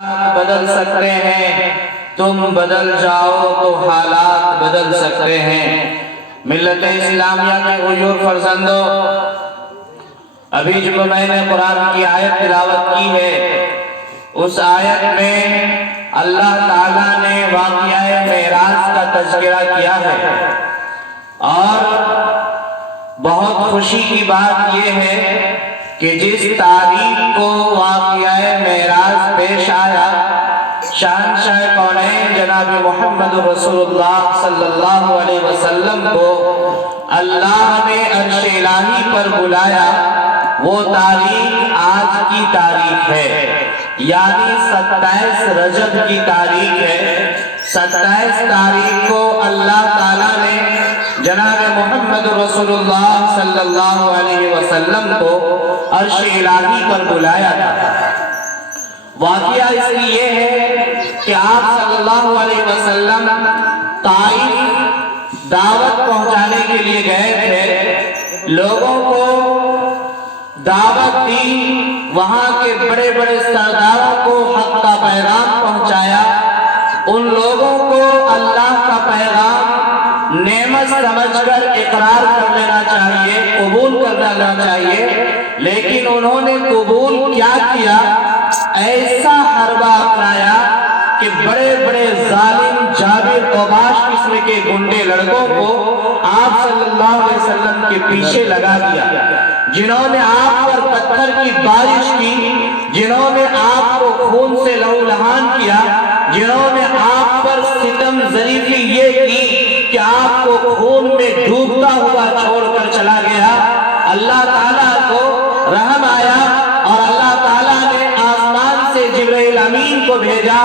بدل سکتے ہیں، تم بدل جاؤ تو حالات بدل سکتے ہیں۔ ملت اسلامیہ کے غیور فرزندوں، ابھی جب میں نے قرآن کی آیت تلاوت کی ہے، اس آیت میں اللہ تعالیٰ نے واقعہ معراج کا تذکرہ کیا ہے، اور بہت خوشی کی بات یہ ہے کہ جس تاریخ کو واقعہ معراج پیش آیا، شہنشاہ کونین جناب محمد رسول اللہ صلی اللہ علیہ وسلم کو اللہ نے عرش الہی پر بلایا، وہ تاریخ آج کی تاریخ ہے، یعنی 27 رجب کی تاریخ ہے۔ 27 تاریخ کو اللہ تعالیٰ نے جناب محمد رسول اللہ صلی اللہ علیہ وسلم کو عرش الہی پر بلایا تھا۔ واقعہ اس لیے ہے کہ آپ صلی اللہ علیہ وسلم طائف دعوت پہنچانے کے لیے گئے تھے، لوگوں کو دعوت دی، وہاں کے بڑے بڑے سرداروں کو حق کا پیغام پہنچایا۔ ان لوگوں کو اللہ کا پیغام نعمت سمجھ کر اقرار کر لینا چاہیے، قبول کر لینا چاہیے، لیکن انہوں نے قبول کیا کیا؟ ایسا حربہ اپنایا کہ بڑے بڑے ظالم جابر اوباش قسم کے گنڈے لڑکوں کو آپ صلی اللہ علیہ وسلم کے پیچھے لگا دیا، جنہوں نے آپ پر پتھر کی بارش کی، جنہوں نے آپ کو خون سے لہو لہان کیا، جنہوں نے آپ پر ستم ظریفی یہ کی کہ آپ کو خون میں ڈوبتا ہوا چھوڑ کر چلا گیا۔ اللہ تعالیٰ کو رحم آیا اور اللہ تعالیٰ نے آسمان سے جبرائیل امین کو بھیجا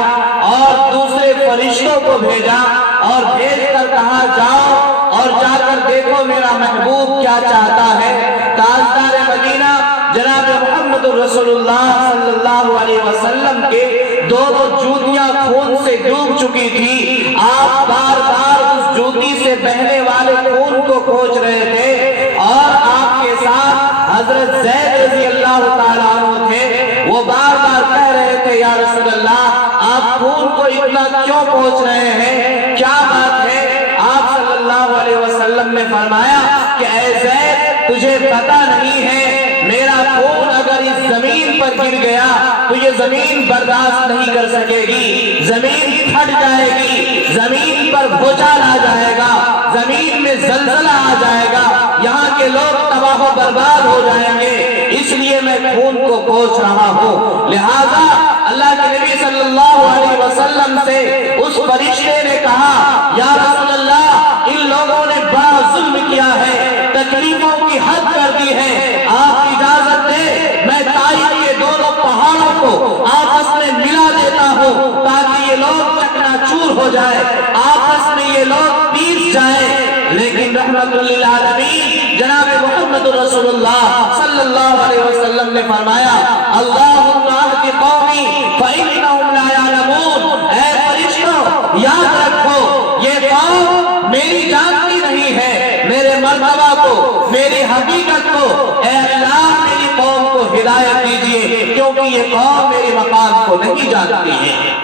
اور دوسرے فرشتوں کو بھیجا، اور بھیج کر کہا جاؤ اور جا کر دیکھو میرا محبوب کیا چاہتا ہے۔ تاجدار مدینہ جناب محمد رسول اللہ صلی اللہ علیہ وسلم کے دونوں جوتیاں خون سے ڈوب چکی تھی، آپ بار بار اس جوتی سے بہنے والے خون کو پوچھ رہے تھے، اور آپ کے ساتھ حضرت زید رضی اللہ تعالیٰ عنہ تھے، وہ بار بار کہہ رہے تھے یا رسول اللہ آپ خون کو اتنا کیوں پوچھ رہے ہیں، کیا بات ہے؟ آپ صلی اللہ علیہ وسلم نے فرمایا کہ اے زید تجھے پتہ نہیں ہے، میرا خون اگر اس زمین پر گر گیا تو یہ زمین برداشت نہیں کر سکے گی، زمین پھٹ جائے گی، زمین پر بھوچال آ جائے گا، زمین میں زلزلہ آ جائے گا، یہاں کے لوگ تباہ و برباد ہو جائیں گے، اس لیے میں خون کو پوچھ رہا ہوں۔ لہذا اللہ کے نبی صلی اللہ علیہ وسلم سے اس فرشتے نے کہا یا رسول اللہ ان لوگوں نے بڑا ظلم کیا ہے، تکلیفوں کی حد کر دی ہے، آپ اجازت دے میں طائف کے دونوں پہاڑوں کو آپس میں ملا دیتا ہوں تاکہ یہ لوگ چکنا چور ہو جائے، آپس میں یہ لوگ پیس جائیں۔ لیکن رحمت للعالمین جناب محمد رسول اللہ صلی اللہ علیہ وسلم نے فرمایا اللہم اہد قومی فإنہم لا یعلمون، اے فرشتوں یاد رکھو یہ قوم میری جانتی نہیں ہے، میرے مرتبہ کو، میری حقیقت کو، اے اللہ میری قوم کو ہدایت دیجئے کیونکہ یہ قوم میرے مقام کو نہیں جانتی ہے۔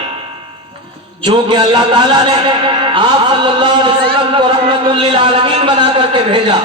چونکہ اللہ تعالیٰ نے آپ صلی اللہ علیہ وسلم کو رحمت للعالمین بنا کر کے بھیجا،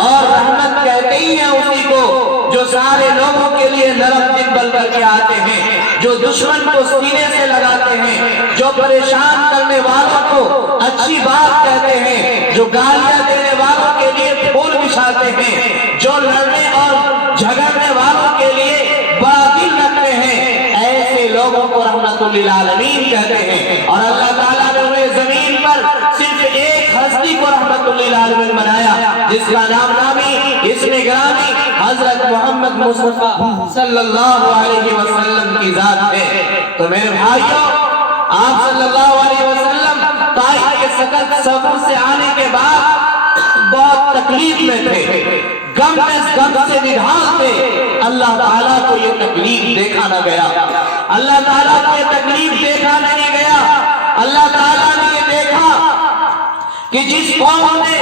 اور رحمت کہتے ہی ہیں اسی کو جو سارے لوگوں کے لیے نرم دل بن کر کے آتے ہیں، جو دشمن کو سینے سے لگاتے ہیں، جو پریشان کرنے والوں کو اچھی بات کہتے ہیں، جو گالیاں دینے والوں کے لیے پھول بچھاتے ہیں، جو لڑنے اور جھگڑنے والوں کے لیے بڑا دل رکھتے ہیں، ایسے لوگوں کو رحمت للعالمین کہتے ہیں۔ اور اللہ تعالیٰ نے انہیں زمین پر صرف ایک ہستی کو رحمت للعالمین بنایا جس کا نام نامی اسم گرامی حضرت محمد مصطفیٰ صلی اللہ علیہ وسلم کی ذات ہے۔ تو میرے بھائیوں آپ صلی اللہ علیہ وسلم طائف کے سخت سفر سے آنے کے بعد بہت تکلیف میں تھے، غم سے نڈھال تھے۔ اللہ تعالیٰ کو یہ تکلیف دیکھا نہ گیا، اللہ تعالیٰ کو یہ تکلیف دیکھا نہیں گیا۔ اللہ تعالیٰ نے یہ دیکھا کہ جس قوم نے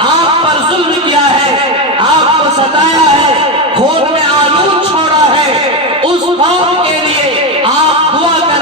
آپ پر ظلم کیا ہے، آپ کو ستایا ہے، خون میں آلود چھوڑا ہے، اس قوم کے لیے آپ دعا کر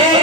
1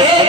1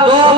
2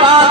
5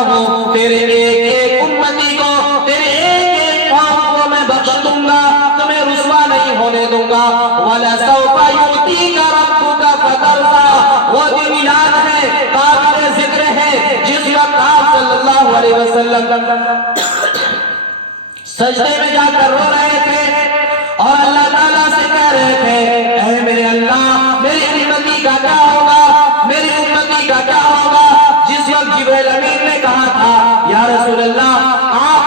ہوں تیرے ایک ایک امتی کو، تیرے ایک ایک قوم کو میں بخش دوں گا، تمہیں رسوا نہیں ہونے دوں گا۔ وَلَسَوْفَ يُؤْتِيكَ رَبُّكَ فَتَرْضَىٰ، وہ دن یاد ہے، قابل ذکر ہے، جس وقت آپ صلی اللہ علیہ وسلم سجدے میں جا کر رو رہے تھے اور اللہ تعالیٰ سے کہہ رہے تھے، اے میرے اللہ، میری امتی کا کیا ہوگا، میری امتی کا کیا ہوگا؟ جس وقت جبریل امین نے کہا تھا، یا رسول اللہ، آپ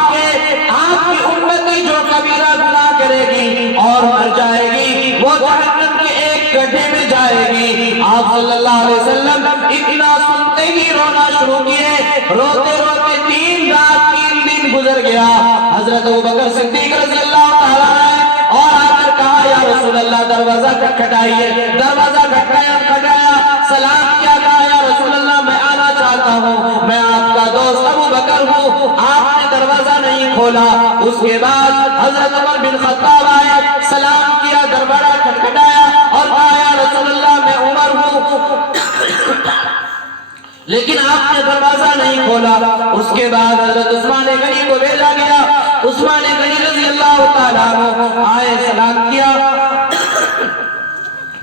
کی امتی جو کبیرہ گناہ کرے گی اور مر جائے گی وہ جہنم کے ایک گڈھے میں جائے گی۔ آپ صلی اللہ علیہ وسلم اتنا سنتے ہی رونا شروع کیے، روتے روتے 3 رات 3 دن گزر گیا۔ حضرت ابوبکر صدیق رضی اللہ تعالیٰ عنہ اور آ کر کہا، یا رسول اللہ دروازہ کھٹکھٹائیے۔ دروازہ کھٹکھٹایا، سلام کیا، کہا یا رسول اللہ میں آنا چاہتا ہوں، میں آپ کا دوست ابوبکر ہوں۔ آپ نے دروازہ نہیں کھولا۔ اس کے بعد حضرت عمر بن خطاب آئے، سلام کیا، دروازہ کھٹکھٹایا اور کہا یا رسول اللہ میں عمر ہوں، لیکن آپ نے دروازہ نہیں کھولا۔ اس کے بعد حضرت عثمان غنی کو بھیجا گیا۔ عثمان غنی رضی اللہ تعالیٰ عنہ آئے، سلام کیا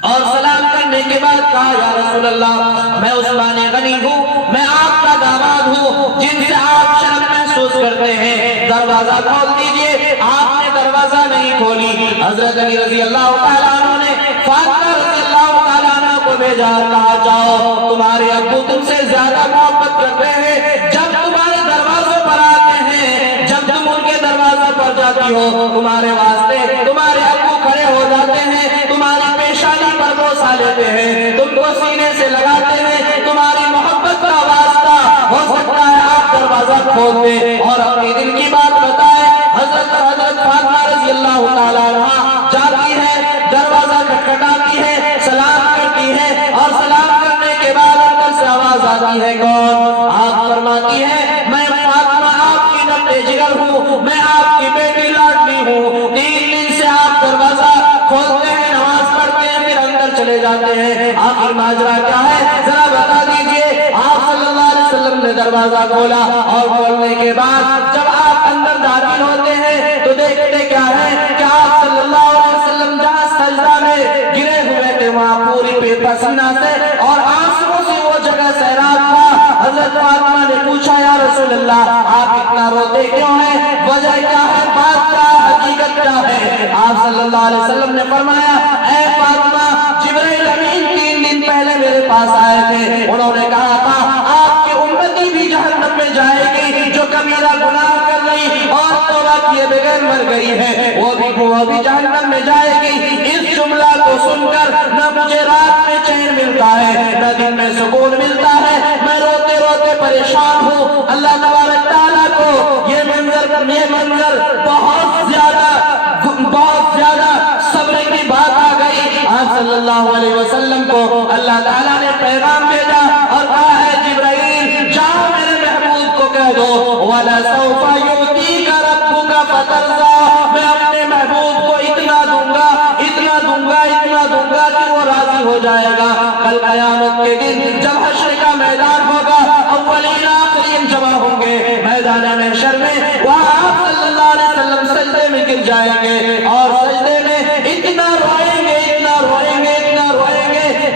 اور سلام کرنے کے بعد کہا یا رسول اللہ میں عثمان غنی ہوں، میں آپ کا داماد ہوں جن سے آپ شرم محسوس کرتے ہیں، دروازہ کھول دیجئے۔ آپ نے دروازہ نہیں کھولی۔ حضرت علی رضی اللہ تعالیٰ عنہ نے فاطمہ رضی اللہ تعالیٰ عنہ کو بھیجا، کہا جاؤ تمہارے ابو تم سے زیادہ محبت کرتے ہیں، جب تمہارے دروازوں پر آتے ہیں، جب تم ان کے دروازے پر جاتی ہو، تمہارے واسطے تمہارے ابو کھڑے ہو جاتے ہیں، تمہاری پیشانی پر بوسہ لیتے ہیں، تم کو سینے سے لگاتے ہیں، تمہاری محبت کا واسطہ ہو سکتا ہے آپ دروازہ کھول دیں اور اپنی دل کی بات بتائیں۔ حضرت فاطمہ رضی اللہ تعالیٰ عنہ جاتی ہے، دروازہ کھٹکھٹاتی ہے، سلام کرتی ہے اور سلام کرنے کے بعد اندر سے آواز آتی ہے، کون؟ آپ فرماتی ہے میں فاطمہ آپ کی نبض جگر ہوں، میں آپ کی بیٹی لاڈلی ہوں۔ 3 دن سے آپ دروازہ کھولتے ہیں، نماز پڑھتے ہیں، پھر اندر چلے جاتے ہیں، آخر ماجرا کیا ہے ذرا بتا دیجئے۔ آپ صلی اللہ علیہ وسلم نے دروازہ کھولا اور کھولنے کے بعد جب آپ اندر داخل ہوتے ہیں تو دیکھتے کیا ہے کہ آپ صلی اللہ علیہ وسلم جہاں سجدہ میں گرے ہوئے تھے وہاں پوری بے پسینہ سے اور آنسوؤں سے وہ جگہ سیراب تھا۔ حضرت فاطمہ نے پوچھا یا رسول اللہ آپ اتنا روتے کیوں ہیں، وجہ کیا ہے، بات کیا ہے، حقیقت کیا ہے؟ آپ صلی اللہ علیہ وسلم نے فرمایا، اے فاطمہ جبریل امین 3 دن پہلے میرے پاس آئے تھے، انہوں نے کہا تھا آپ کی امتی بھی جہنم میں جائے گی، جو کبیرہ گناہ کر رہی اور توبہ کیے بغیر مر گئی ہے وہ بھی جہنم میں جائے گی۔ اس جملہ کو سن کر نہ مجھے رات میں چین ملتا ہے نہ دن میں سکون ملتا ہے، میں روتے روتے پریشان ہوں۔ اللہ تبارک تعالیٰ کو یہ منظر بہت زیادہ صبر کی بات آ گئی۔ آپ صلی اللہ علیہ وسلم کو اللہ تعالیٰ نے پیغام بھیجا اور کہا ہے جبرائیل جاؤ میرے محبوب کو کہہ دو وَلَسَوْفَ يُؤْتِيكَ رَبُّكَ فَتَرْضَىٰ، میں اپنے محبوب کو اتنا دوں گا کہ وہ راضی ہو جائے گا۔ کل قیامت کے دن جب حشر کا میدان ہوگا، اولین آخرین جمع ہوں گے میدان محشر میں، وہاں آپ صلی اللہ علیہ وسلم سجدے میں گر جائیں گے اور سجدے میں اتنا روئیں گے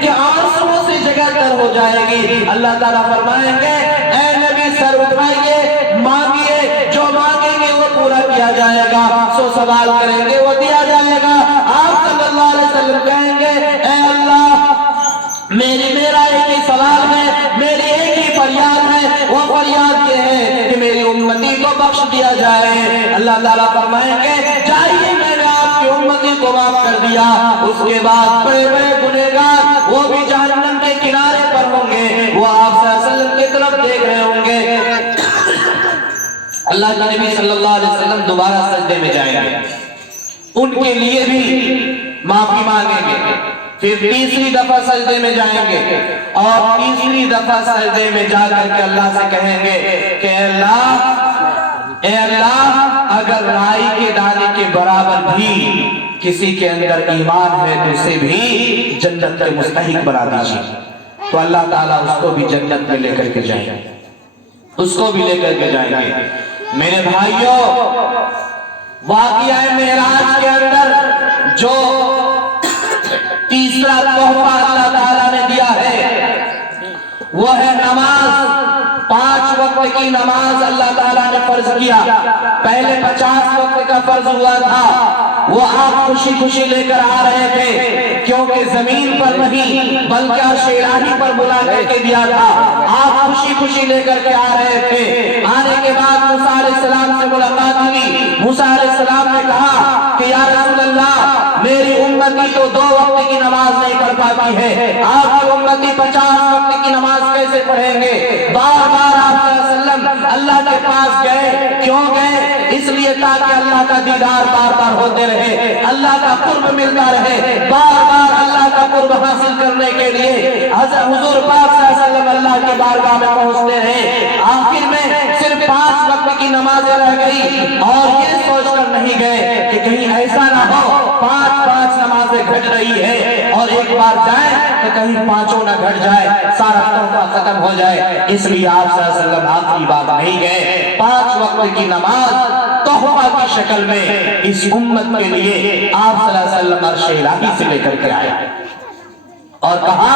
کہ آنسوؤں سے جگہ تر ہو جائے گی۔ اللہ تعالیٰ فرمائیں گے اے نبی سر اٹھائیے، مانگیے، جو مانگیں گے وہ پورا کیا جائے گا، سو سوال کریں گے وہ دیا جائے گا۔ آپ صلی اللہ علیہ وسلم کہیں گے اے اللہ میرا ایک ہی سوال ہے، میری ایک ہی فریاد ہے، وہ فریاد یہ ہے کہ میری امتی کو بخش دیا جائے۔ اللہ تعالیٰ فرمائیں گے جائیے میں نے آپ کی امتی کو معاف کر دیا۔ اس کے بعد بڑے بڑے گنہگار وہ بھی جہنم کے کنارے پر ہوں گے، وہ آپ صلی اللہ علیہ وسلم کی طرف دیکھ رہے ہوں گے۔ اللہ کے نبی صلی اللہ علیہ وسلم دوبارہ سجدے میں جائیں گے، ان کے لیے بھی معافی مانگیں گے، پھر تیسری دفعہ سجدے میں جائیں گے اور تیسری دفعہ سجدے میں جا کر کے اللہ سے کہیں گے کہ اے اللہ اگر رائی کے دانے کے برابر بھی کسی کے اندر ایمان ہے تو اسے بھی جنت کے مستحق بنا دیجیے۔ تو اللہ تعالیٰ اس کو بھی جنت میں لے کر کے جائیں گے۔ اس کو بھی لے کر کے جائیں گے۔ میرے بھائیوں، واقعہ معراج کے اندر جو تیسرا تحفہ اللہ تعالیٰ نے دیا ہے وہ ہے نماز۔ 5 وقت کی نماز اللہ تعالیٰ نے فرض کیا۔ پہلے 50 وقت کا فرض ہوا تھا، وہ آپ خوشی خوشی لے کر آ رہے تھے، کیونکہ زمین پر نہیں بلکہ عرش الہی پر بلا کر کے دیا تھا۔ آپ خوشی خوشی لے کر کے آ رہے تھے۔ آنے کے بعد موسیٰ علیہ السلام سے ملاقات ہوئی۔ موسیٰ علیہ السلام نے کہا کہ یا رسول اللہ، میری امتی تو 2 وقت کی نماز نہیں پڑھ پاتی ہے، آپ کی امتی 50 وقت کی نماز کیسے پڑھیں گے؟ بار بار آپ صلی اللہ علیہ وسلم اللہ کے پاس گئے۔ کیوں گئے؟ اس لیے تاکہ اللہ کا دیدار بار بار ہوتے رہے، اللہ کا قرب ملتا رہے۔ بار بار اللہ کا قرب حاصل کرنے کے لیے حضور پاک صلی اللہ علیہ وسلم اللہ کی بارگاہ میں پہنچتے رہے۔ آخر میں صرف 5 وقت کی نمازیں رہ گئی، اور یہ سوچ کر نہیں گئے کہ کہیں ایسا نہ ہو 5 نمازیں گھٹ رہی ہے اور ایک بار جائیں تو کہیں 5 نہ گھٹ جائے، سارا تحفہ ختم ہو جائے۔ اس لیے آپ صلی اللہ علیہ وسلم آخری بار نہیں گئے۔ 5 وقت کی نماز تحفہ کی شکل میں اس امت کے لیے آپ صلی اللہ علیہ وسلم عرش الہی سے لے کر کے آئے اور کہا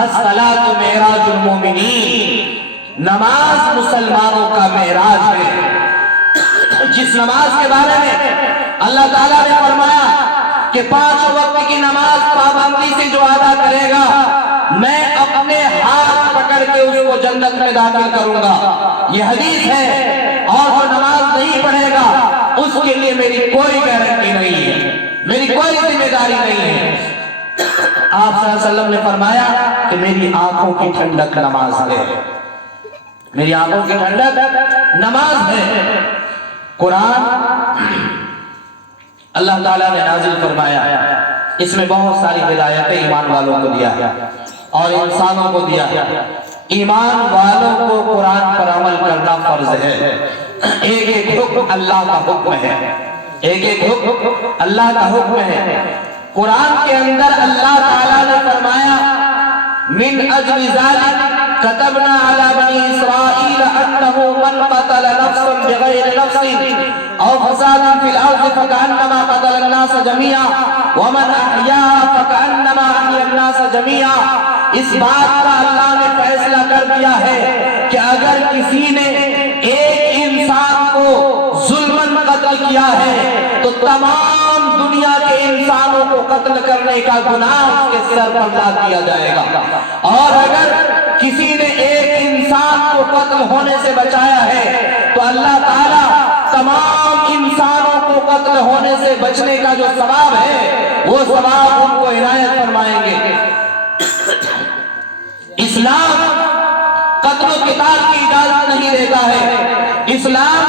الصلاۃ معراج المومنین، نماز مسلمانوں کا معراج ہے۔ جس نماز کے بارے میں اللہ تعالیٰ نے فرمایا کہ 5 وقت کی نماز پابندی سے جو ادا کرے گا، میں اپنے ہاتھ پکڑ کے اس کو جنت میں داخل کروں گا، یہ حدیث ہے۔ اور جو نماز نہیں پڑھے گا اس کے لیے میری کوئی گارنٹی نہیں ہے، میری کوئی ذمہ داری نہیں ہے۔ آپ صلی اللہ علیہ وسلم نے فرمایا کہ میری آنکھوں کی ٹھنڈک نماز ہے، میری آنکھوں کی ٹھنڈک نماز ہے۔ قرآن اللہ تعالیٰ نے نازل فرمایا، اس میں بہت ساری ہدایتیں ایمان والوں کو دیا ہے اور انسانوں کو دیا ہے۔ ایمان والوں کو قرآن پر عمل کرنا فرض ہے۔ ایک ایک حکم اللہ کا حکم ہے، ایک ایک حکم اللہ کا حکم ہے۔ قرآن کے اندر اللہ تعالیٰ نے فرمایا من اجل ذلک كتبنا على بني اسرائيل انه من قتل نفسا بغير نفس او فساد في الارض فكانما قتل الناس جميعا ومن احياها فكانما احيا الناس جميعا۔ اس بات کا اللہ نے فیصلہ کر دیا ہے کہ اگر کسی نے ایک انسان کو ظلماً قتل کیا ہے تو تمام دنیا کے انسانوں کو قتل کرنے کا گناہ اس کے سر پر لاد دیا جائے گا، اور اگر کسی نے ایک انسان کو قتل ہونے سے بچایا ہے تو اللہ تعالیٰ تمام انسانوں کو قتل ہونے سے بچنے کا جو ثواب ہے وہ ثواب ان کو عنایت فرمائیں گے۔ اسلام قتل و قتال کی اجازت نہیں دیتا ہے، اسلام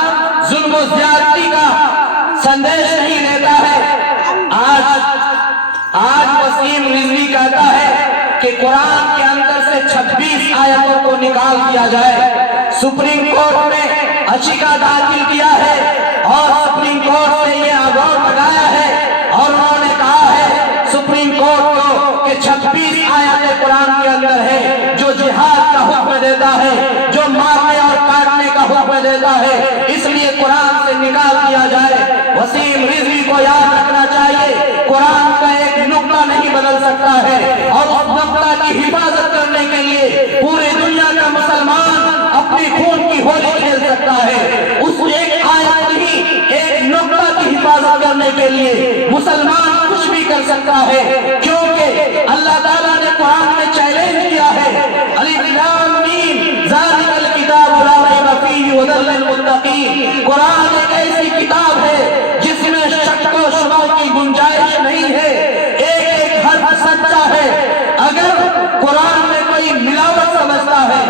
ظلم و زیادتی کا سندیش نہیں دیتا ہے۔ آج وسیم رضوی کہتا ہے کہ قرآن کے اندر سے 26 آیتوں کو نکال دیا جائے۔ سپریم کورٹ نے اچھیکا داخل کیا ہے اور سپریم کورٹ سے یہ ایوارڈ لگایا ہے اور انہوں نے کہا ہے سپریم کورٹ کو کہ 26 آیتیں قرآن کے اندر ہے جو جہاد کا حکم دیتا ہے، جو مارنے اور کاٹنے کا حکم دیتا ہے، اس لیے قرآن سے نکال دیا جائے۔ وسیم رضوی کو یاد رکھنا چاہیے قرآن کا ایک نقطہ نہیں بدل سکتا ہے، اور اس نقطہ کی حفاظت کرنے کے لیے پورے دنیا کا مسلمان اپنی خون کی ہولی کھیل سکتا ہے۔ اس ایک آیت نہیں، ایک نقطہ کی حفاظت کرنے کے لیے مسلمان کچھ بھی کر سکتا ہے، کیونکہ اللہ تعالیٰ نے قرآن میں چیلنج کیا ہے الف لام میم ذالک الکتاب لا ریب فیہ ھدی للمتقین۔ قرآن ایک ایسی کتاب ہے جس میں شک و شبہ کی گنجائش نہیں ہے، ایک ایک حرف سچا ہے۔ اگر قرآن میں کوئی ملاوٹ سمجھتا ہے،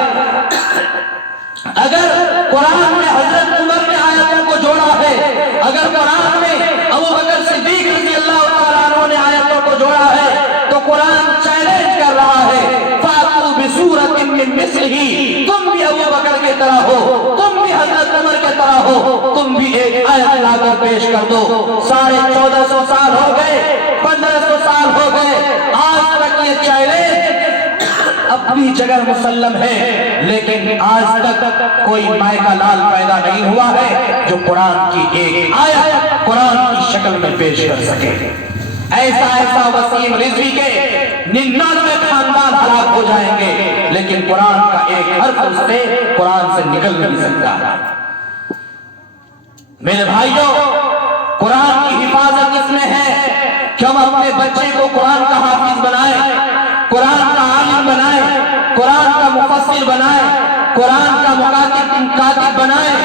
اگر قرآن میں حضرت عمر نے آیتوں کو جوڑا ہے، اگر قرآن میں ابو بکر صدیق رضی اللہ تعالیٰ عنہ نے آیتوں کو جوڑا ہے تو قرآن چیلنج کر رہا ہے فَأْتُوا بِسُورَةٍ مِّن مِّثْلِهِ، تم بھی ابو بکر کی طرح ہو، تم بھی حضرت عمر کی طرح ہو، تم بھی ایک آیت لا کر پیش کر دو۔ 1450 سال ہو گئے، 1500 سال ہو گئے، آج تک یہ چیلنج اپنی جگہ مسلم ہے، لیکن آج تک کوئی مائے کا لال پیدا نہیں ہوا ہے جو قرآن کی ایک آیت قرآن کی شکل میں پیش کر سکے۔ ایسا وسیم رضوی کے 99 خاندان ہلاک ہو جائیں گے، لیکن قرآن کا ایک حرف اس سے قرآن سے نکل نہیں سکتا۔ میرے بھائیوں، قرآن کی حفاظت اس میں ہے کہ ہم اپنے بچے کو قرآن کا حافظ بنائیں، قرآن کا عالم بنائیں، قرآن کا مفسر بنائیں، قرآن کا کاتب بنائیں۔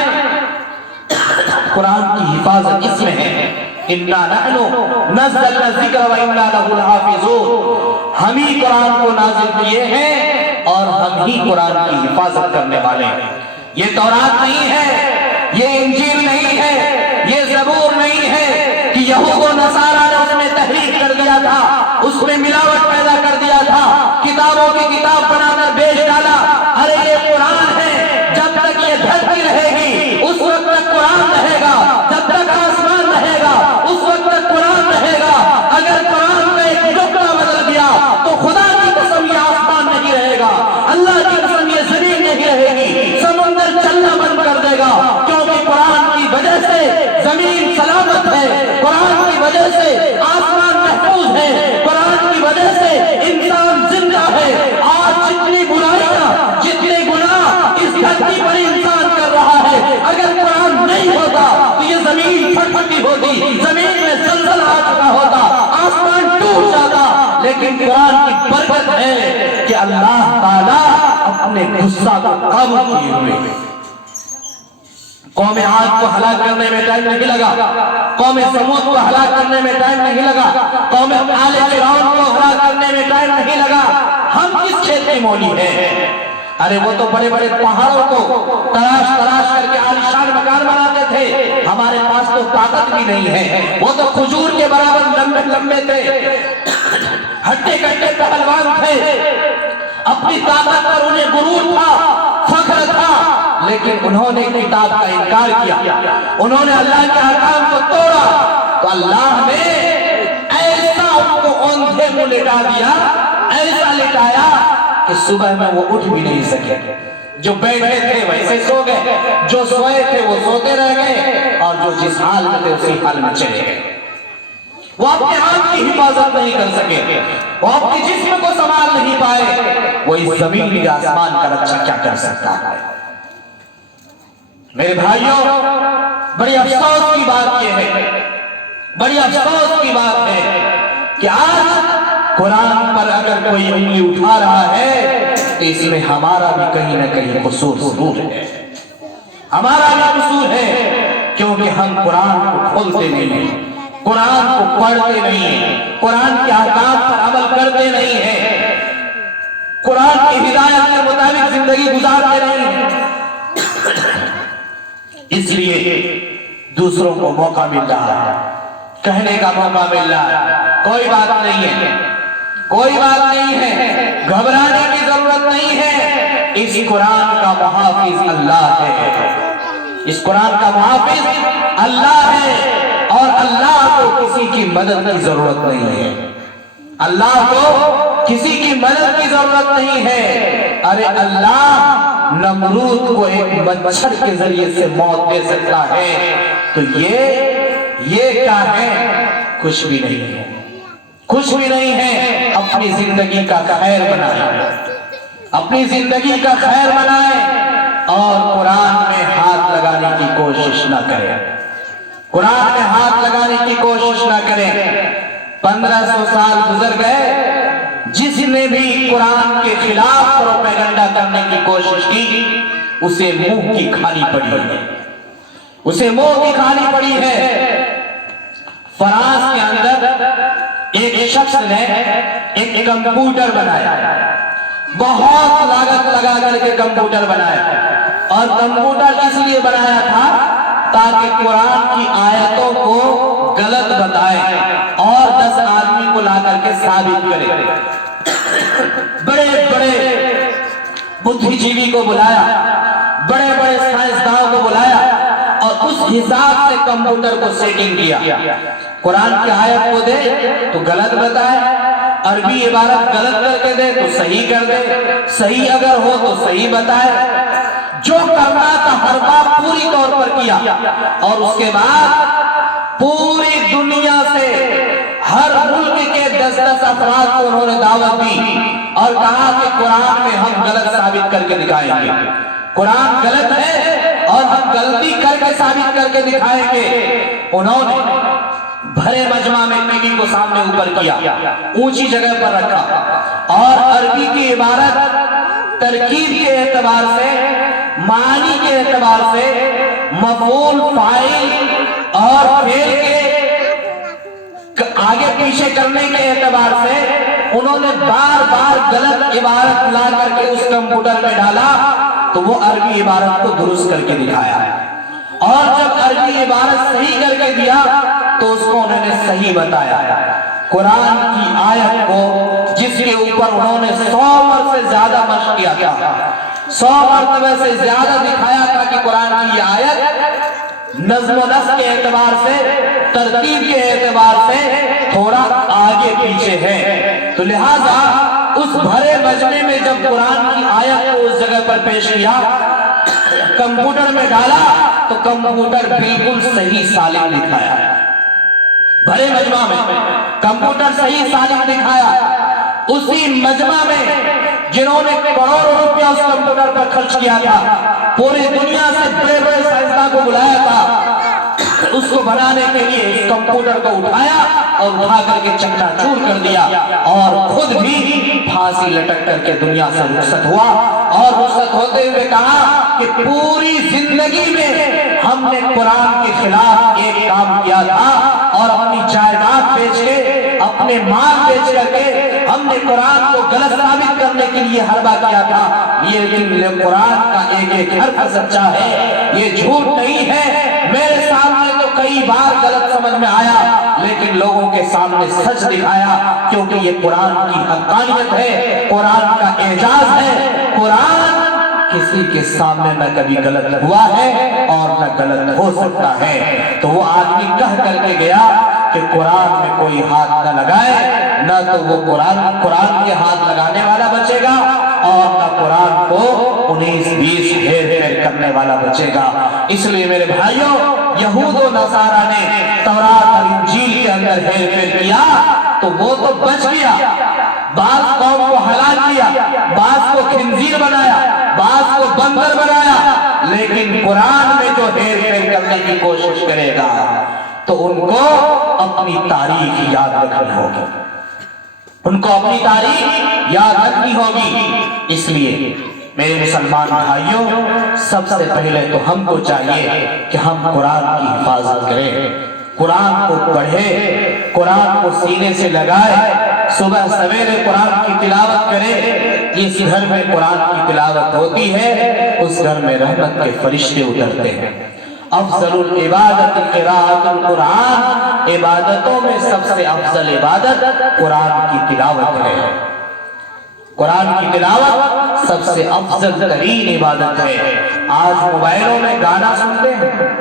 قرآن کی حفاظت اس میں ہے، اِنَّا نَحْنُ نَزَّلْنَا الذِّكْرَ وَإِنَّا لَهُ لَحَافِظُونَ، ہم ہی قرآن کو نازل کیے ہیں اور ہم ہی قرآن کی حفاظت کرنے والے ہیں۔ یہ تورات نہیں ہے، یہ انجیل نہیں ہے، یہ زبور نہیں ہے کہ یہود و نصارہ نے اس میں تحریف کر دیا تھا، اس میں ملاوٹ پیدا کر دیا تھا، کتابوں کی کتاب بنا کر بیچ ڈالا۔ ارے یہ قرآن ہے، جب تک یہ دھرتی رہے گی اس وقت تک قرآن رہے گا، جب تک آسمان رہے گا اس وقت تک قرآن رہے گا۔ اگر قرآن کا ایک ٹکڑا بدل گیا تو خدا کی قسم یہ آسمان نہیں رہے گا، اللہ کی قسم یہ زمین نہیں رہے گی، سمندر چلنا بند کر دے گا، کیونکہ قرآن کی وجہ سے زمین سلامت ہے، قرآن کی وجہ سے آسمان محفوظ ہے، قرآن کی وجہ سے انسان زندہ ہے۔ آج جتنی برائیاں، جتنے گناہ اس دھرتی پر انسان کر رہا ہے، اگر قرآن نہیں ہوتا تو یہ زمین پھٹ پھٹی ہوتی، زمین میں زلزلہ آ چکا ہوتا، آسمان ٹوٹ جاتا۔ لیکن قرآن کی برکت ہے کہ اللہ تعالیٰ اپنے غصہ کو قابو کیے ہوئے ہیں۔ قوم عاد کو ہلاک کرنے میں ٹائم نہیں لگا، قوم سمود کو ہلاک کرنے میں ٹائم نہیں لگا، قوم آل فرعون کو ہلاک کرنے میں ٹائم نہیں لگا۔ ہم کس کھیت کی مولی ہیں؟ ارے وہ تو بڑے بڑے پہاڑوں کو تراش کر کے عالیشان مکان بناتے تھے، ہمارے پاس تو طاقت بھی نہیں ہے۔ وہ تو کھجور کے برابر لمبے تھے، ہٹے کٹے پہلوان تھے، اپنی طاقت پر انہیں غرور تھا، فخر تھا، لیکن انہوں نے کتاب کا انکار کیا، انہوں نے اللہ کے احکام کو توڑا، تو اللہ نے ایسا ان کو اوندھے کو لٹا دیا، ایسا لٹایا کہ صبح میں وہ اٹھ بھی نہیں سکے۔ جو بیٹھے تھے ویسے سو گئے، جو سوئے تھے وہ سوتے رہ گئے، اور جو جس حال میں تھے اسی حال میں چلے گئے۔ وہ اپنے آپ کی حفاظت نہیں کر سکے، وہ اپنے جسم کو سنبھال نہیں پائے، وہ اس زمین یا آسمان کا رکشا کیا کر سکتا ہے؟ میرے بھائیوں، بڑی افسوس کی بات یہ ہے، بڑی افسوس کی بات ہے کہ آج قرآن پر اگر کوئی انگلی اٹھا رہا ہے تو اس میں ہمارا بھی کہیں نہ کہیں قصور ضرور ہے، ہمارا بھی قصور ہے، کیونکہ ہم قرآن کو کھولتے نہیں ہیں، قرآن کو پڑھتے نہیں ہیں، قرآن کے احکام پر عمل کرتے نہیں ہیں، قرآن کی ہدایت کے مطابق زندگی گزارتے نہیں ہیں۔ اس لیے دوسروں کو موقع مل رہا ہے، کہنے کا موقع مل رہا ہے، کوئی بات نہیں ہے، کوئی بات نہیں ہے، گھبرانے کی ضرورت نہیں ہے، اس قرآن کا محافظ اللہ ہے، اس قرآن کا محافظ اللہ ہے، اور اللہ کو کسی کی مدد کی ضرورت نہیں ہے، اللہ کو کسی کی مدد کی ضرورت نہیں ہے۔ ارے اللہ نمرود کو ایک مچھر کے ذریعے سے موت دے سکتا ہے، تو یہ کیا ہے؟ کچھ بھی نہیں ہے، کچھ بھی نہیں ہے۔ اپنی زندگی کا خیر بنائیں، اپنی زندگی کا خیر بنائیں، اور قرآن میں ہاتھ لگانے کی کوشش نہ کریں، قرآن میں ہاتھ لگانے کی کوشش نہ کریں۔ 1500 سال گزر گئے، جس نے بھی قرآن کے خلاف پروپیگنڈا کرنے کی کوشش کی اسے منہ کی کھانی پڑی ہے، اسے منہ کی کھانی پڑی ہے۔ فرانس کے اندر ایک شخص نے ایک کمپیوٹر بنایا، بہت لاگت لگا کر کے کمپیوٹر بنایا، اور کمپیوٹر اس لیے بنایا تھا تاکہ قرآن کی آیتوں کو غلط بتائے اور 10 آدمی کو لا کر کے ثابت کرے۔ بڑے بڑے بدھی جیوی کو بلایا، بڑے بڑے سائنسدانوں کو بلایا، اور اس حساب سے کمپیوٹر کو سیٹنگ کیا، قرآن کی آیت کو دے تو غلط بتائے، عربی عبارت غلط کر کے دے تو صحیح کر دے، صحیح اگر ہو تو صحیح بتائے۔ جو کرنا تھا ہر بات پوری طور پر کیا، اور اس کے بعد پوری دنیا سے ہر ملک کے 10 افراد کو انہوں نے دعوت دی اور کہا کہ قرآن میں ہم غلط ثابت کر کے دکھائیں گے، قرآن غلط ہے اور ہم غلطی کر کے ثابت کر کے دکھائیں گے۔ انہوں نے بھرے مجمع میں ٹی وی کو سامنے اوپر کیا، اونچی جگہ پر رکھا، اور عربی کی عبارت ترکیب کے اعتبار سے، معنی کے اعتبار سے، مفعول فاعل اور فعل کے آگے پیچھے کرنے کے اعتبار سے انہوں نے بار بار غلط عبارت لا کر کے اس کمپیوٹر میں ڈالا تو وہ عربی عبارت کو درست کر کے دکھایا، اور جب عربی عبارت صحیح کر کے دیا تو اس کو انہوں نے صحیح بتایا۔ قرآن کی آیت کو جس کے اوپر انہوں نے 100 مرتبہ سے زیادہ مشق کیا تھا، 100 مرتبہ سے زیادہ دکھایا تھا کہ قرآن کی یہ آیت نظم و نسق کے اعتبار سے، ترتیب کے اعتبار سے تھوڑا آگے پیچھے ہے، تو لہٰذا اس بھرے مجمع میں جب قرآن کی آیت کو اس جگہ پر پیش کیا، کمپیوٹر میں ڈالا تو کمپیوٹر بالکل صحیح سالم دکھایا، بھرے مجمع میں کمپیوٹر صحیح سالم دکھایا۔ اسی مجمع میں جنہوں نے کروڑوں روپیہ اس کمپیوٹر پر خرچ کیا تھا، پوری دنیا سے بڑے بڑے سائنسداں کو بلایا تھا، اس کو بنانے کے لیے اس کمپیوٹر کو اٹھایا اور اٹھا کر کے چکنا چور کر دیا، اور خود بھی پھانسی لٹک کر کے دنیا سے رخصت ہوا، اور رخصت ہوتے ہوئے کہا کہ پوری زندگی میں ہم نے قرآن کے خلاف ایک کام کیا تھا، اور اپنی جائیداد بیچ کے، اپنے مال بیچ کر کے ہم نے قرآن کو غلط ثابت کرنے کے لیے حربہ کیا تھا، یہ قرآن کا ایک ایک حرف سچا ہے، یہ جھوٹ نہیں ہے۔ میرے سامنے تو کئی بار غلط سمجھ میں آیا، لیکن لوگوں کے سامنے سچ دکھایا، کیونکہ یہ قرآن کی حقانیت ہے، قرآن کا اعجاز ہے۔ قرآن کسی کے سامنے نہ کبھی غلط ہوا ہے اور نہ غلط ہو سکتا ہے۔ تو وہ آدمی کہہ کر کے گیا کہ قرآن میں کوئی ہاتھ نہ لگائے، نہ تو وہ قرآن کے ہاتھ لگانے والا بچے گا، اور نہ قرآن کو 19-20 ہیر پھیر کرنے والا بچے گا۔ اس لیے میرے بھائیوں، یہود و نصارہ نے تورات اور انجیل کے اندر ہیر پھیر کیا تو وہ تو بچ گیا، بعض قوم کو ہلاک کیا، بعض کو خنزیر بنایا، بعض کو بندر بنایا، لیکن قرآن میں جو ہیر پھیر کرنے کی کوشش کرے گا تو ان کو اپنی تاریخ یاد رکھنی ہوگی، ان کو اپنی تاریخ یاد رکھنی ہوگی۔ اس لیے میرے مسلمان بھائیوں، سب سے پہلے تو ہم کو چاہیے کہ ہم قرآن کی حفاظت کریں، قرآن کو پڑھیں، قرآن کو سینے سے لگائیں، صبح سویرے قرآن کی تلاوت کریں۔ جس گھر میں قرآن کی تلاوت ہوتی ہے اس گھر میں رحمت کے فرشتے اترتے ہیں۔ افضل العبادت قراءۃ القرآن، عبادتوں میں سب سے افضل عبادت قرآن کی تلاوت ہے۔ قرآن کی تلاوت سب سے افضل ترین عبادت ہے۔ آج موبائلوں میں گانا سنتے ہیں،